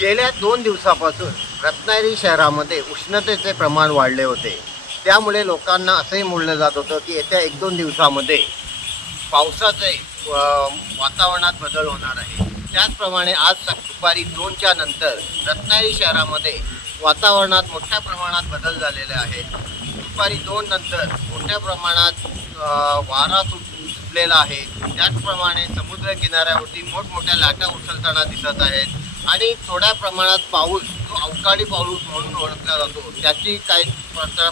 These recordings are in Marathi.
गेल्या 2 दिवसापासून रत्नागिरी शहरामध्ये उष्णतेचे प्रमाण वाढले होते. त्यामुळे लोकांना असंही बोललं जात होतं की येत्या 1-2 दिवसामध्ये पावसाचे वातावरणात बदल होणार आहे. त्याचप्रमाणे आज दुपारी 2च्या नंतर रत्नागिरी शहरामध्ये वातावरणात मोठ्या प्रमाणात बदल झालेले आहेत. दुपारी 2 नंतर मोठ्या प्रमाणात वारा सुटलेला आहे. त्याचप्रमाणे समुद्र किनाऱ्यावरती मोठमोठ्या लाटा उसळताना दिसत आहेत आणि थोड्या प्रमाणात पाऊस, जो अवकाळी पाऊस म्हणून ओळखला जातो, त्याची काही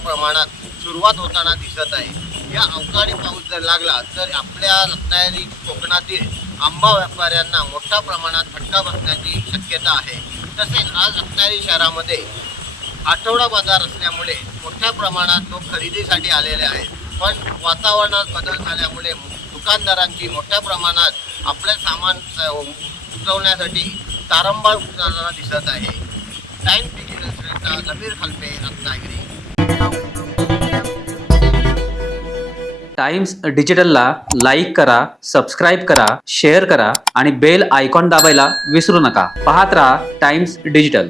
प्रमाणात सुरुवात होताना दिसत आहे. या अवकाळी पाऊस जर लागला तर आपल्या रत्नागिरी कोकणातील आंबा व्यापाऱ्यांना मोठ्या प्रमाणात फटका बसण्याची शक्यता आहे. तसेच आज रत्नागिरी शहरामध्ये आठवडा बाजार असल्यामुळे मोठ्या प्रमाणात लोक खरेदीसाठी आलेले आहेत. पण वातावरणात बदल झाल्यामुळे दुकानदारांची मोठ्या प्रमाणात आपले सामान उचलण्यासाठी तारंबळ उचलताना दिसत आहे. टाइम्स डिजिटल श्रेष्ठ जमीर खलपे, रत्नागिरी. टाइम्स डिजिटलला लाईक करा, सबस्क्राईब करा, शेअर करा आणि बेल आयकॉन दाबायला विसरू नका. पाहत रहा टाइम्स डिजिटल.